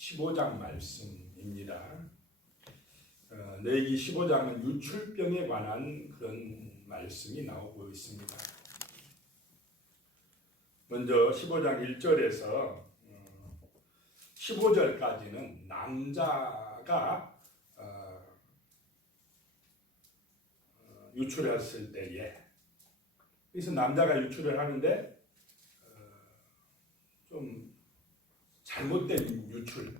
15장 말씀입니다. 레위기 15장은 유출병에 관한 그런 말씀이 나오고 있습니다. 먼저 15장 1절에서 15절까지는 남자가 유출했을 때에, 그래서 남자가 유출을 하는데 좀 잘못된 유출,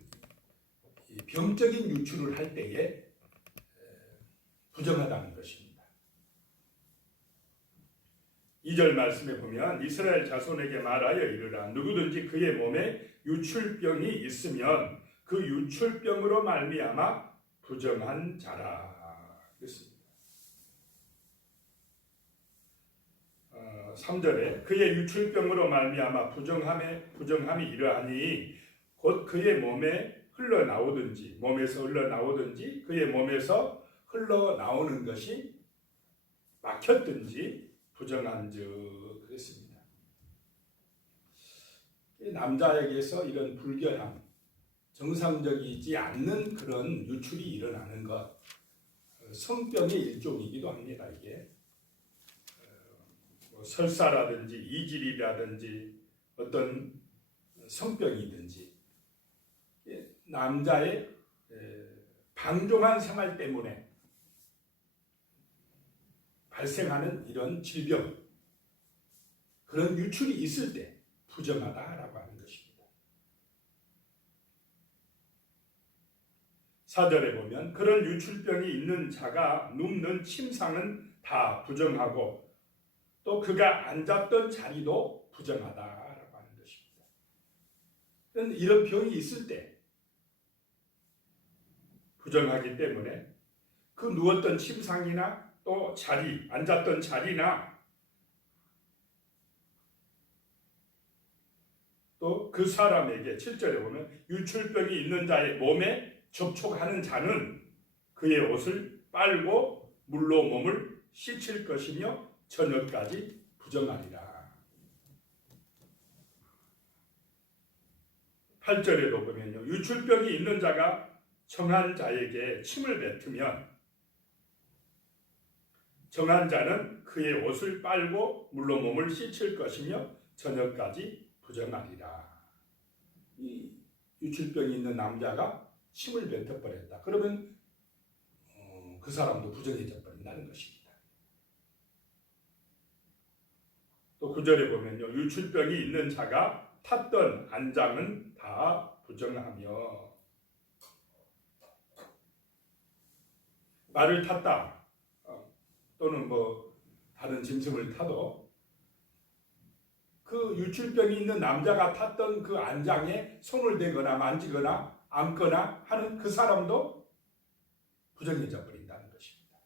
병적인 유출을 할 때에 부정하다는 것입니다. 2절 말씀에 보면 이스라엘 자손에게 말하여 이르라, 누구든지 그의 몸에 유출병이 있으면 그 유출병으로 말미암아 부정한 자라 그랬습니다. 3절에 그의 유출병으로 말미암아 부정함이 이러하니 곧 그의 몸에 흘러나오든지 몸에서 흘러나오든지 그의 몸에서 흘러나오는 것이 막혔든지 부정한즉 그랬습니다. 남자에게서 이런 불결함, 정상적이지 않는 그런 유출이 일어나는 것, 성병의 일종이기도 합니다. 이게 설사라든지 이질이라든지 어떤 성병이든지 남자의 방종한 생활 때문에 발생하는 이런 질병, 그런 유출이 있을 때 부정하다라고 하는 것입니다. 4절에 보면 그런 유출병이 있는 자가 눕는 침상은 다 부정하고 또 그가 앉았던 자리도 부정하다라고 하는 것입니다. 이런 병이 있을 때 부정하기 때문에 그 누웠던 침상이나 또 자리, 앉았던 자리나 또 그 사람에게 7절에 보면 유출병이 있는 자의 몸에 접촉하는 자는 그의 옷을 빨고 물로 몸을 씻을 것이며 저녁까지 부정하리라. 8절에도 보면요, 유출병이 있는 자가 정한 자에게 침을 뱉으면 정한 자는 그의 옷을 빨고 물로 몸을 씻을 것이며 저녁까지 부정하리라. 이 유출병이 있는 남자가 침을 뱉어버렸다. 그러면 그 사람도 부정해져 버린다는 것입니다. 또 9절에 보면요, 유출병이 있는 자가 탔던 안장은 다 부정하며, 말을 탔다 또는 다른 짐승을 타도 그 유출병이 있는 남자가 탔던 그 안장에 손을 대거나 만지거나 앉거나 하는 그 사람도 부정해져 버린다는 것입니다.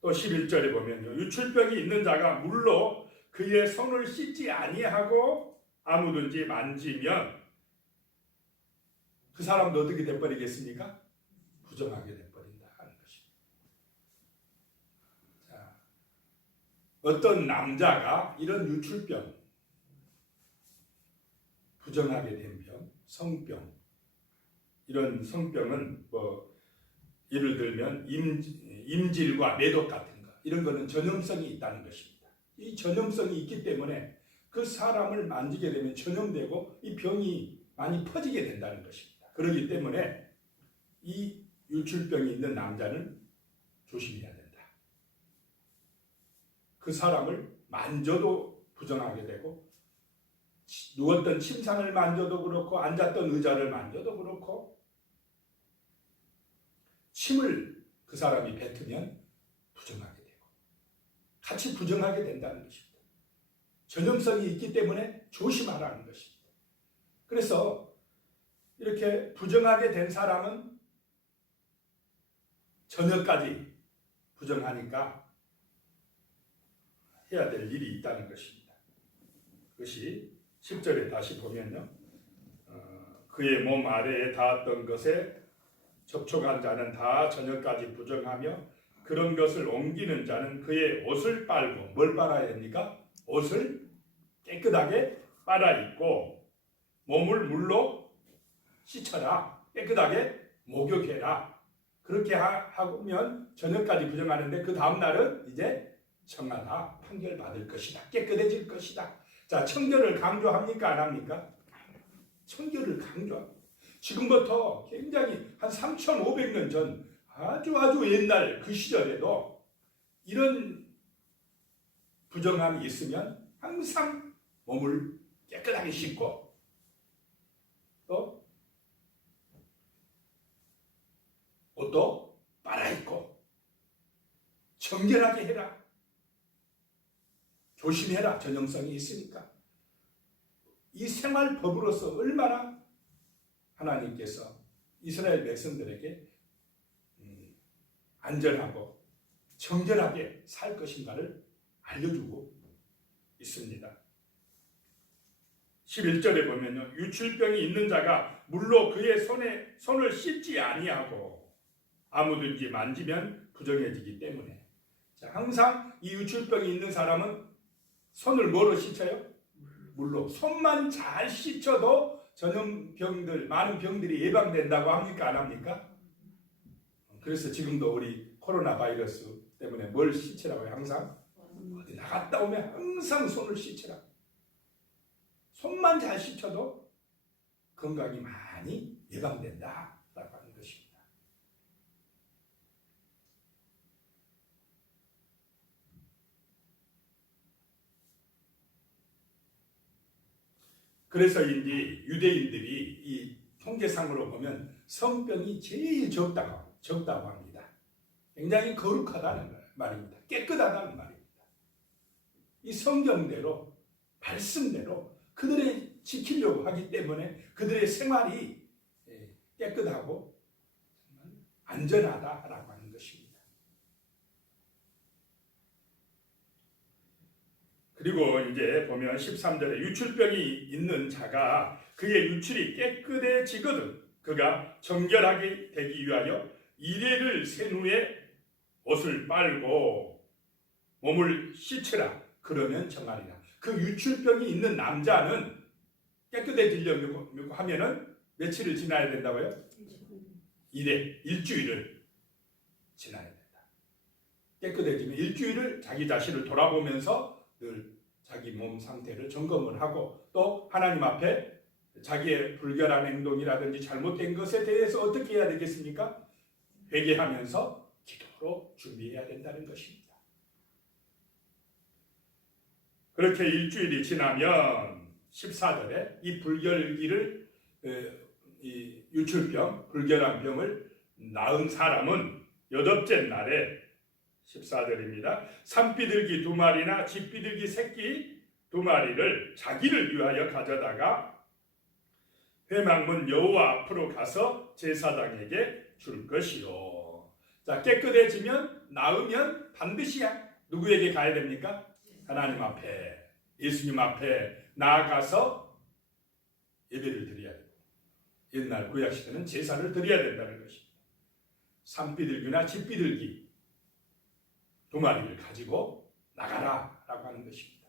또 11절에 보면요, 유출병이 있는 자가 물로 그의 손을 씻지 아니하고 아무든지 만지면 그 사람도 어떻게 돼버리겠습니까? 부정하게 돼버린다 하는 것입니다. 자, 어떤 남자가 이런 유출병, 부정하게 된 병, 성병, 이런 성병은 예를 들면 임질과 매독 같은 거, 이런 거는 전염성이 있다는 것입니다. 이 전염성이 있기 때문에 그 사람을 만지게 되면 전염되고 이 병이 많이 퍼지게 된다는 것입니다. 그렇기 때문에 이 유출병이 있는 남자는 조심해야 된다. 그 사람을 만져도 부정하게 되고, 누웠던 침상을 만져도 그렇고 앉았던 의자를 만져도 그렇고, 침을 그 사람이 뱉으면 부정하게 되고 같이 부정하게 된다는 것입니다. 전염성이 있기 때문에 조심하라는 것입니다. 그래서 이렇게 부정하게 된 사람은 저녁까지 부정하니까 해야 될 일이 있다는 것입니다. 그것이 10절에 다시 보면요, 그의 몸 아래에 닿았던 것에 접촉한 자는 다 저녁까지 부정하며 그런 것을 옮기는 자는 그의 옷을 빨고, 뭘 빨아야 됩니까? 옷을 깨끗하게 빨아 입고 몸을 물로 씻어라. 깨끗하게 목욕해라. 그렇게 하면 저녁까지 부정하는데 그 다음 날은 이제 청하다. 판결받을 것이다. 깨끗해질 것이다. 자, 청결을 강조합니까? 안 합니까? 청결을 강조합니다. 지금부터 굉장히 한 3,500년 전 아주 옛날 그 시절에도 이런 부정함이 있으면 항상 몸을 깨끗하게 씻고 또 옷도 빨아입고 청결하게 해라. 조심해라. 전형성이 있으니까. 이 생활법으로서 얼마나 하나님께서 이스라엘 백성들에게 안전하고 청결하게 살 것인가를 알려주고 있습니다. 11절에 보면요. 유출병이 있는 자가 물로 그의 손을 씻지 아니하고 아무든지 만지면 부정해지기 때문에. 자, 항상 이 유출병이 있는 사람은 손을 뭐로 씻어요? 물로. 손만 잘 씻어도 전염병들, 많은 병들이 예방된다고 합니까? 안 합니까? 그래서 지금도 우리 코로나 바이러스 때문에 뭘 씻으라고요? 항상 어디 나갔다 오면 항상 손을 씻으라. 손만 잘 씻어도 건강이 많이 예방된다라고 하는 것입니다. 그래서인지 유대인들이 이 통계상으로 보면 성병이 제일 적다고 합니다. 굉장히 거룩하다는 말입니다. 깨끗하다는 말입니다. 이 성경대로, 말씀대로 그들이 지키려고 하기 때문에 그들의 생활이 깨끗하고 안전하다라고 하는 것입니다. 그리고 이제 보면 13절에 유출병이 있는 자가 그의 유출이 깨끗해지거든 그가 정결하게 되기 위하여 이레를 센 후에 옷을 빨고 몸을 씻으라. 그러면 정하리라. 그 유출병이 있는 남자는 깨끗해지려고 하면은 며칠을 지나야 된다고요? 일주일을 지나야 된다. 깨끗해지면 일주일을 자기 자신을 돌아보면서 늘 자기 몸 상태를 점검을 하고 또 하나님 앞에 자기의 불결한 행동이라든지 잘못된 것에 대해서 어떻게 해야 되겠습니까? 회개하면서 기도로 준비해야 된다는 것입니다. 그렇게 일주일이 지나면 14절에 이 불결기를 이 유출병, 불결한 병을 낳은 사람은 여덟째 날에 14절입니다. 산비둘기 2마리나 집비둘기 새끼 2마리를 자기를 위하여 가져다가 회막문 여호와 앞으로 가서 제사장에게 줄 것이요. 자, 깨끗해지면 나으면 반드시 누구에게 가야 됩니까? 하나님 앞에, 예수님 앞에 나아가서 예배를 드려야 되고 옛날 구약시대는 제사를 드려야 된다는 것입니다. 산비둘기나 집비둘기 2마리를 가지고 나가라 라고 하는 것입니다.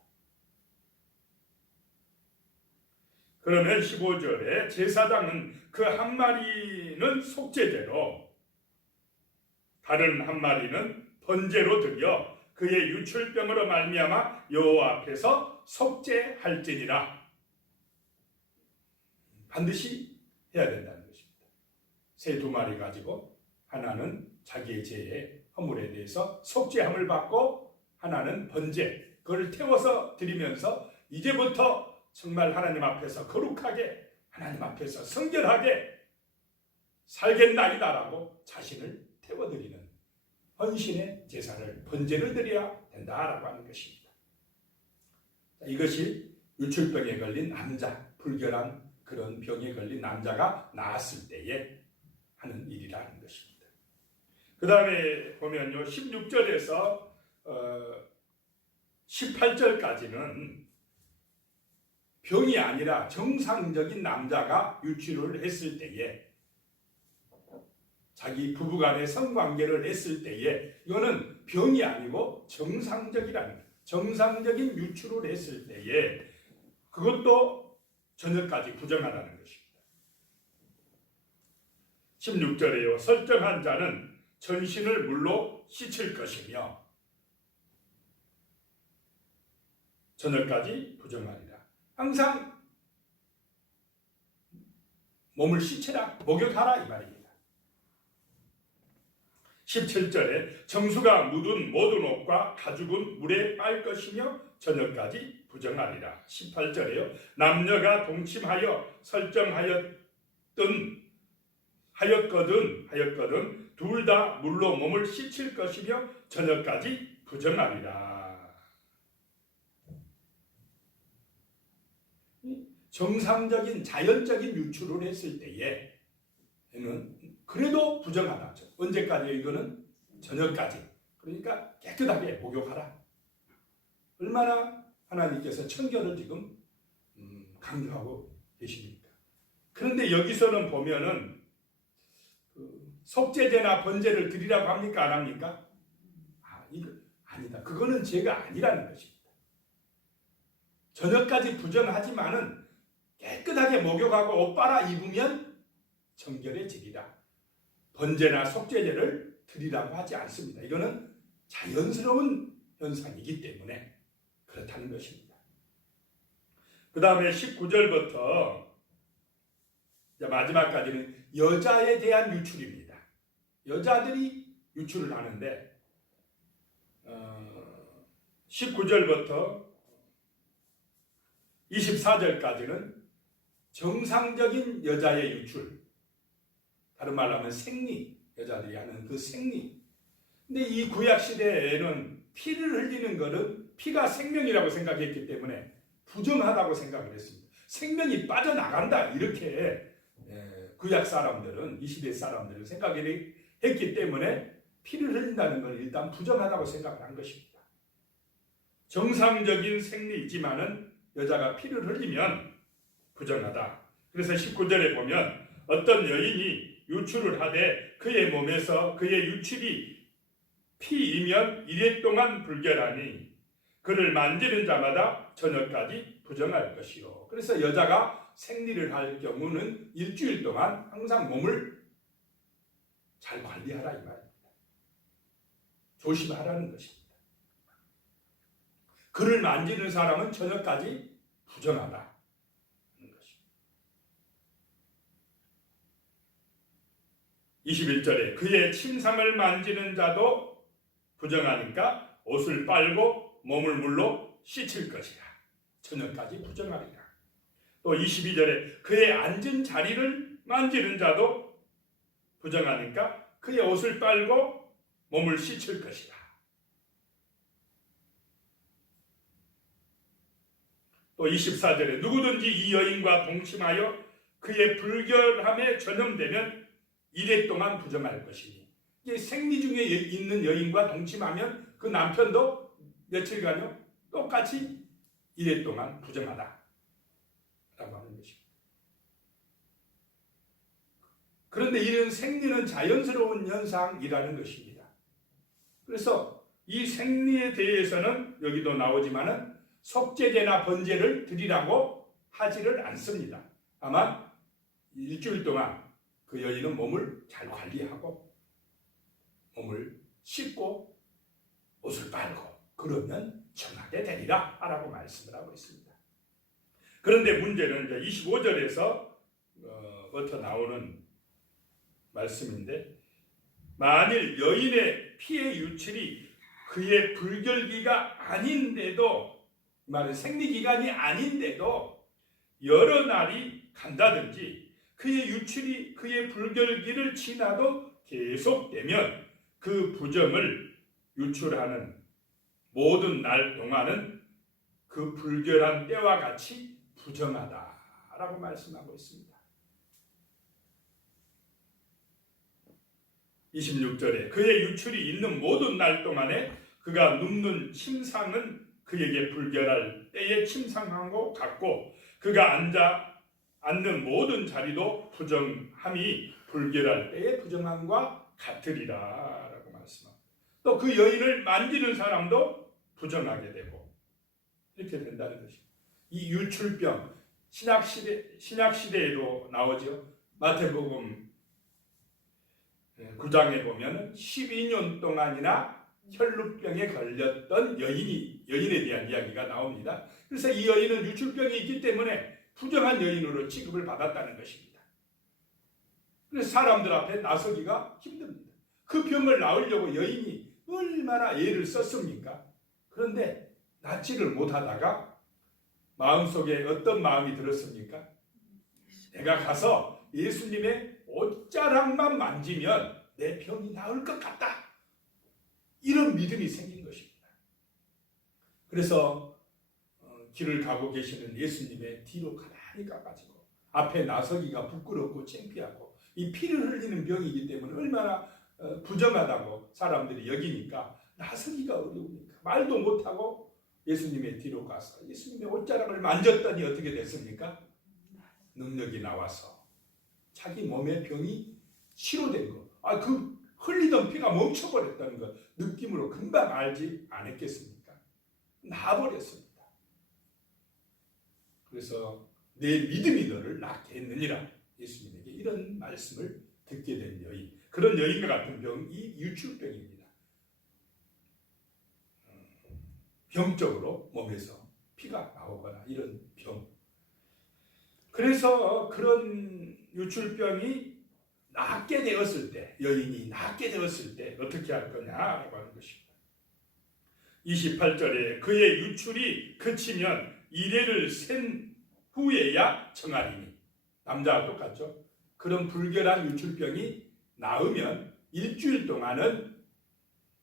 그러면 15절에 제사장은 그 1마리는 속죄제로 다른 1마리는 번제로 드려 그의 유출병으로 말미암아 여호와 앞에서 속죄할지니라. 반드시 해야 된다는 것입니다. 새 2마리 가지고 하나는 자기의 죄의 허물에 대해서 속죄함을 받고 하나는 번제, 그걸 태워서 드리면서 이제부터 정말 하나님 앞에서 거룩하게 하나님 앞에서 성결하게 살겠나이다라고 자신을 태워드리는 헌신의 제사를 번제를 드려야 된다라고 하는 것입니다. 이것이 유출병에 걸린 남자, 불결한 그런 병에 걸린 남자가 나았을 때에 하는 일이라는 것입니다. 그 다음에 보면요 16절에서 18절까지는 병이 아니라 정상적인 남자가 유출을 했을 때에 자기 부부간의 성관계를 했을 때에 이거는 병이 아니고 정상적인 유출을 했을 때에 그것도 저녁까지 부정하라는 것입니다. 16절에요. 설정한 자는 전신을 물로 씻을 것이며 저녁까지 부정하리라. 항상 몸을 씻으라, 목욕하라 이 말입니다. 17절에 정수가 묻은 모든 옷과 가죽은 물에 빨 것이며 저녁까지 부정하리라. 18절에요. 남녀가 동침하여 하였거든 둘 다 물로 몸을 씻을 것이며 저녁까지 부정하리라. 정상적인 자연적인 유출을 했을 때에는 그래도 부정하다. 언제까지요? 이거는 저녁까지. 그러니까 깨끗하게 목욕하라. 얼마나 하나님께서 청결을 지금 강조하고 계십니까? 그런데 여기서는 보면은 속죄제나 번제를 드리라고 합니까? 안 합니까? 이거 아니다. 그거는 죄가 아니라는 것입니다. 저녁까지 부정하지만은 깨끗하게 목욕하고 옷 빨아 입으면 정결해지리라. 번제나 속죄제를 드리라고 하지 않습니다. 이거는 자연스러운 현상이기 때문에 그렇다는 것입니다. 그 다음에 19절부터 마지막까지는 여자에 대한 유출입니다. 여자들이 유출을 하는데 19절부터 24절까지는 정상적인 여자의 유출, 다른 말로 하면 생리, 여자들이 하는 그 생리. 근데 이 구약 시대에는 피를 흘리는 것은 피가 생명이라고 생각했기 때문에 부정하다고 생각을 했습니다. 생명이 빠져나간다 이렇게 구약 사람들은, 이 시대 사람들은 생각을 했기 때문에 피를 흘린다는 건 일단 부정하다고 생각을 한 것입니다. 정상적인 생리이지만은 여자가 피를 흘리면 부정하다. 그래서 19절에 보면 어떤 여인이 유출을 하되 그의 몸에서 그의 유출이 피이면 이래 동안 불결하니 그를 만지는 자마다 저녁까지 부정할 것이요. 그래서 여자가 생리를 할 경우는 일주일 동안 항상 몸을 잘 관리하라 이 말입니다. 조심하라는 것입니다. 그를 만지는 사람은 저녁까지 부정하다. 21절에 그의 침상을 만지는 자도 부정하니까 옷을 빨고 몸을 물로 씻을 것이라. 저녁까지 부정하리라. 또 22절에 그의 앉은 자리를 만지는 자도 부정하니까 그의 옷을 빨고 몸을 씻을 것이라. 또 24절에 누구든지 이 여인과 동침하여 그의 불결함에 전염되면 이래 동안 부정할 것이니. 이게 생리 중에 있는 여인과 동침하면 그 남편도 며칠간요 똑같이 이래 동안 부정하다 라고 하는 것입니다. 그런데 이런 생리는 자연스러운 현상이라는 것입니다. 그래서 이 생리에 대해서는 여기도 나오지만은 속죄제나 번제를 드리라고 하지를 않습니다. 다만 일주일 동안 그 여인은 몸을 잘 관리하고 몸을 씻고 옷을 빨고 그러면 정하게 되리라 라고 말씀을 하고 있습니다. 그런데 문제는 이제 25절에서 부터 나오는 말씀인데, 만일 여인의 피의 유출이 그의 불결기가 아닌데도, 말은 생리기간이 아닌데도 여러 날이 간다든지 그의 유출이 그의 불결기를 지나도 계속되면 그 부정을 유출하는 모든 날 동안은 그 불결한 때와 같이 부정하다라고 말씀하고 있습니다. 26절에 그의 유출이 있는 모든 날 동안에 그가 눕는 침상은 그에게 불결할 때의 침상하고 같고 그가 앉는 모든 자리도 부정함이 불결할 때의 부정함과 같으리라 라고 말씀합니다. 또 그 여인을 만지는 사람도 부정하게 되고 이렇게 된다는 것입니다. 이 유출병 신약 시대에도 나오죠. 마태복음 9장에 보면 12년 동안이나 혈루병에 걸렸던 여인에 대한 이야기가 나옵니다. 그래서 이 여인은 유출병이 있기 때문에 부정한 여인으로 취급을 받았다는 것입니다. 그래서 사람들 앞에 나서기가 힘듭니다. 그 병을 나으려고 여인이 얼마나 애를 썼습니까? 그런데 낫지를 못하다가 마음속에 어떤 마음이 들었습니까? 내가 가서 예수님의 옷자락만 만지면 내 병이 나을 것 같다. 이런 믿음이 생긴 것입니다. 그래서 길을 가고 계시는 예수님의 뒤로 가만히 가가지고 앞에 나서기가 부끄럽고 창피하고 이 피를 흘리는 병이기 때문에 얼마나 부정하다고 사람들이 여기니까 나서기가 어려우니까 말도 못하고 예수님의 뒤로 가서 예수님의 옷자락을 만졌더니 어떻게 됐습니까? 능력이 나와서 자기 몸의 병이 치료된 거. 그 흘리던 피가 멈춰버렸다는 것 느낌으로 금방 알지 않았겠습니까? 나아버렸습니다. 그래서 내 믿음이 너를 낫게 했느니라. 예수님에게 이런 말씀을 듣게 된 여인. 그런 여인과 같은 병이 유출병입니다. 병적으로 몸에서 피가 나오거나 이런 병. 그래서 그런 유출병이 낫게 되었을 때, 여인이 낫게 되었을 때 어떻게 할 거냐라고 하는 것입니다. 28절에 그의 유출이 그치면 이레를 센 후에야 정하리니. 남자와 똑같죠. 그런 불결한 유출병이 나으면 일주일 동안은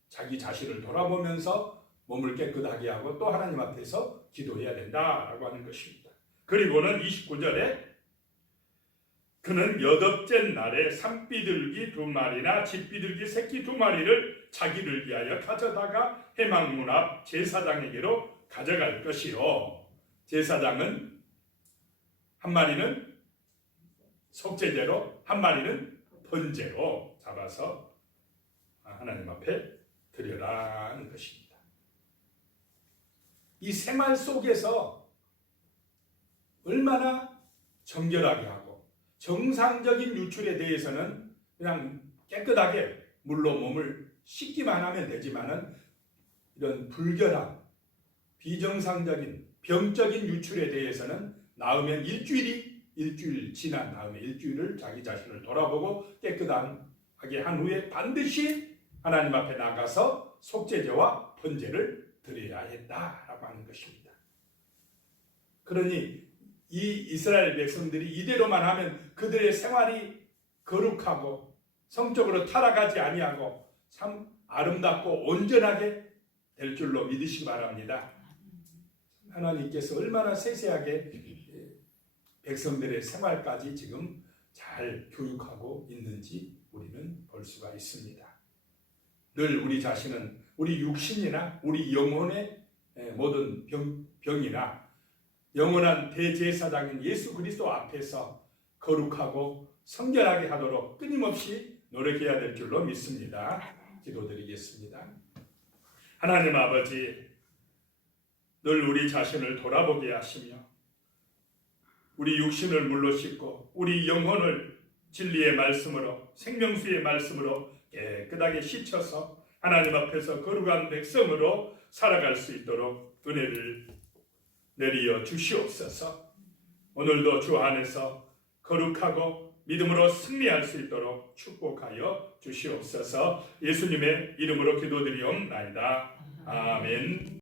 자기 자신을 돌아보면서 몸을 깨끗하게 하고 또 하나님 앞에서 기도해야 된다라고 하는 것입니다. 그리고는 29절에 그는 8째 날에 산비둘기 2마리나 집비둘기 새끼 2마리를 자기를 위하여 가져다가 회막문 앞 제사장에게로 가져갈 것이요. 제사장은 한 마리는 속죄제로 한 마리는 번제로 잡아서 하나님 앞에 드려라는 것입니다. 이 생활 속에서 얼마나 정결하게 하고 정상적인 유출에 대해서는 그냥 깨끗하게 물로 몸을 씻기만 하면 되지만은 이런 불결한 비정상적인 병적인 유출에 대해서는 나으면 일주일 지난 다음에 일주일을 자기 자신을 돌아보고 깨끗하게 한 후에 반드시 하나님 앞에 나가서 속죄제와 번제를 드려야 했다라고 하는 것입니다. 그러니 이 이스라엘 백성들이 이대로만 하면 그들의 생활이 거룩하고 성적으로 타락하지 아니하고 참 아름답고 온전하게 될 줄로 믿으시기 바랍니다. 하나님께서 얼마나 세세하게 백성들의 생활까지 지금 잘 교육하고 있는지 우리는 볼 수가 있습니다. 늘 우리 자신은 우리 육신이나 우리 영혼의 모든 병이나 영원한 대제사장인 예수 그리스도 앞에서 거룩하고 성결하게 하도록 끊임없이 노력해야 될 줄로 믿습니다. 기도드리겠습니다. 하나님 아버지, 늘 우리 자신을 돌아보게 하시며 우리 육신을 물로 씻고 우리 영혼을 진리의 말씀으로 생명수의 말씀으로 깨끗하게 씻어서 하나님 앞에서 거룩한 백성으로 살아갈 수 있도록 은혜를 내리어 주시옵소서. 오늘도 주 안에서 거룩하고 믿음으로 승리할 수 있도록 축복하여 주시옵소서. 예수님의 이름으로 기도드리옵나이다. 아멘.